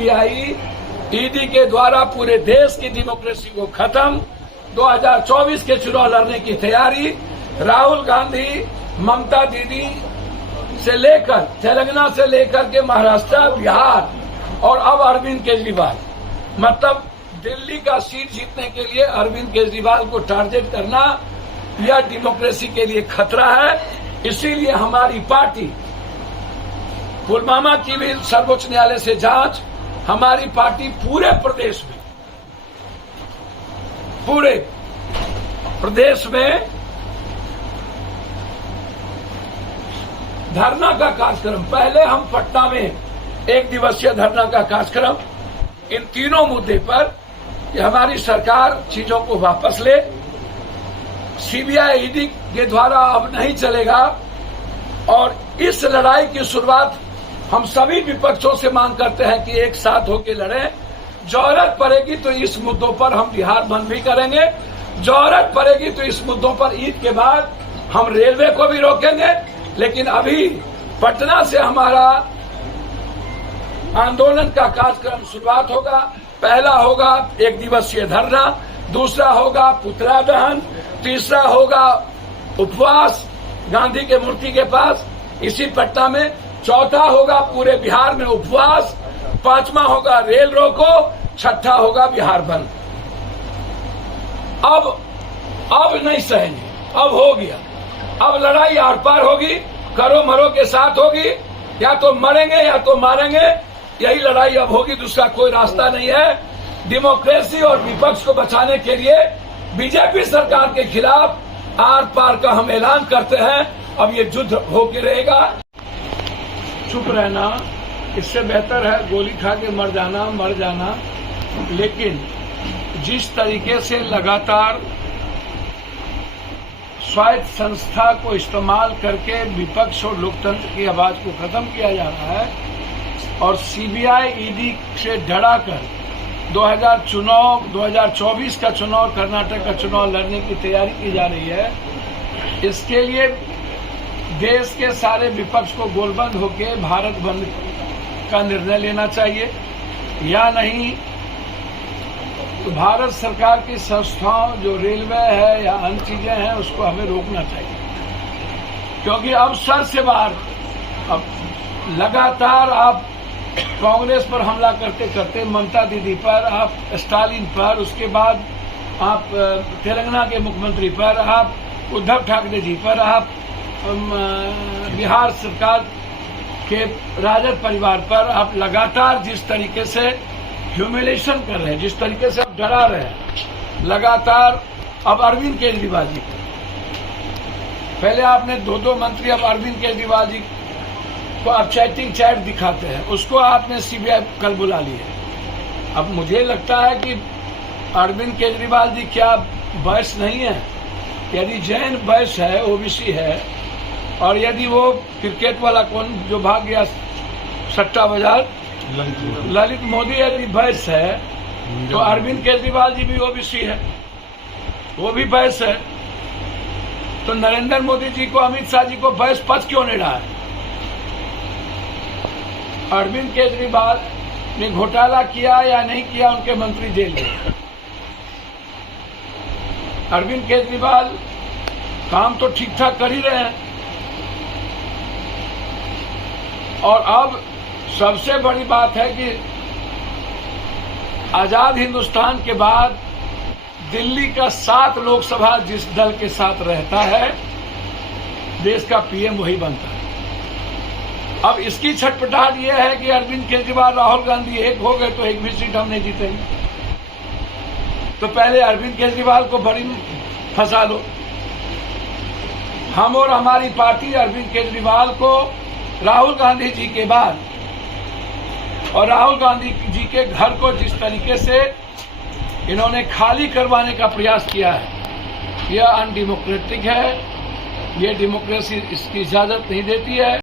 CBI ED के द्वारा पूरे देश की डेमोक्रेसी को खत्म, 2024 के चुनाव लड़ने की तैयारी, राहुल गांधी, ममता दीदी से लेकर तेलंगाना से लेकर के महाराष्ट्र, बिहार और अब अरविंद केजरीवाल, मतलब दिल्ली का सीट जीतने के लिए अरविंद केजरीवाल को टारगेट करना यह डेमोक्रेसी के लिए खतरा है। इसीलिए हमारी पार्टी पुलवामा की भी सर्वोच्च न्यायालय से जांच, हमारी पार्टी पूरे प्रदेश में धरना का कार्यक्रम, पहले हम पटना में 1 दिवसीय धरना का कार्यक्रम इन तीनों मुद्दे पर कि हमारी सरकार चीजों को वापस ले, सीबीआई ईडी के द्वारा अब नहीं चलेगा और इस लड़ाई की शुरुआत हम सभी विपक्षों से मांग करते हैं कि एक साथ होकर लड़ें। जरूरत पड़ेगी तो इस मुद्दों पर हम बिहार बंद भी करेंगे, जरूरत पड़ेगी तो इस मुद्दों पर ईद के बाद हम रेलवे को भी रोकेंगे। लेकिन अभी पटना से हमारा आंदोलन का कार्यक्रम शुरुआत होगा। पहला होगा 1 दिवसीय धरना, दूसरा होगा पुतला दहन, तीसरा होगा उपवास गांधी के मूर्ति के पास इसी पटना में, चौथा होगा पूरे बिहार में उपवास, 5वां होगा रेल रोको, 6ठा होगा बिहार बंद। अब नहीं सहेंगे, अब हो गया, अब लड़ाई आर पार होगी, करो मरो के साथ होगी, या तो मरेंगे या तो मारेंगे, यही लड़ाई अब होगी, दूसरा कोई रास्ता नहीं है। डेमोक्रेसी और विपक्ष को बचाने के लिए बीजेपी सरकार के खिलाफ आर पार का हम ऐलान करते हैं। अब ये युद्ध होके रहेगा। चुप रहना इससे बेहतर है गोली खा के मर जाना। लेकिन जिस तरीके से लगातार स्वायत्त संस्था को इस्तेमाल करके विपक्ष और लोकतंत्र की आवाज को खत्म किया जा रहा है और सीबीआई ईडी से डरा कर 2024 का चुनाव, कर्नाटक का चुनाव लड़ने की तैयारी की जा रही है। इसके लिए देश के सारे विपक्ष को गोलबंद होकर भारत बंद का निर्णय लेना चाहिए, या नहीं तो भारत सरकार की संस्थाओं जो रेलवे है या अन्य चीजें हैं उसको हमें रोकना चाहिए। क्योंकि अब सर से बाहर अब लगातार आप कांग्रेस पर हमला करते करते, ममता दीदी पर, आप स्टालिन पर, उसके बाद आप तेलंगाना के मुख्यमंत्री पर, आप उद्धव ठाकरे जी पर, आप बिहार सरकार के राजद परिवार पर आप लगातार जिस तरीके से ह्यूमिलेशन कर रहे हैं, जिस तरीके से आप डरा रहे हैं लगातार। अब अरविंद केजरीवाल जी, पहले आपने 2 मंत्री, अब अरविंद केजरीवाल जी को आप चैट दिखाते हैं, उसको आपने सीबीआई कल बुला लिया। अब मुझे लगता है कि अरविंद केजरीवाल जी क्या वैश्य नहीं है? यदि जैन वैश्य है, ओबीसी है, और यदि वो क्रिकेट वाला कौन जो भाग गया सट्टा बाजार, ललित मोदी यदि वैश्य है तो अरविंद केजरीवाल जी भी ओबीसी है, वो भी वैश्य है। तो नरेंद्र मोदी जी को, अमित शाह जी को वैश्य पद क्यों नहीं रहा है? अरविंद केजरीवाल ने घोटाला किया या नहीं किया, उनके मंत्री जेल में। अरविंद केजरीवाल काम तो ठीक ठाक कर ही रहे हैं। और अब सबसे बड़ी बात है कि आजाद हिंदुस्तान के बाद दिल्ली का 7 लोकसभा जिस दल के साथ रहता है, देश का पीएम वही बनता है। अब इसकी छटपटाहट यह है कि अरविंद केजरीवाल, राहुल गांधी एक हो गए तो एक भी सीट हम नहीं जीतेंगे। तो पहले अरविंद केजरीवाल को बड़ी फंसा लो। हम और हमारी पार्टी अरविंद केजरीवाल को राहुल गांधी जी के बाद और राहुल गांधी जी के घर को जिस तरीके से इन्होंने खाली करवाने का प्रयास किया है, यह अनडेमोक्रेटिक है, ये डेमोक्रेसी इसकी इजाजत नहीं देती है।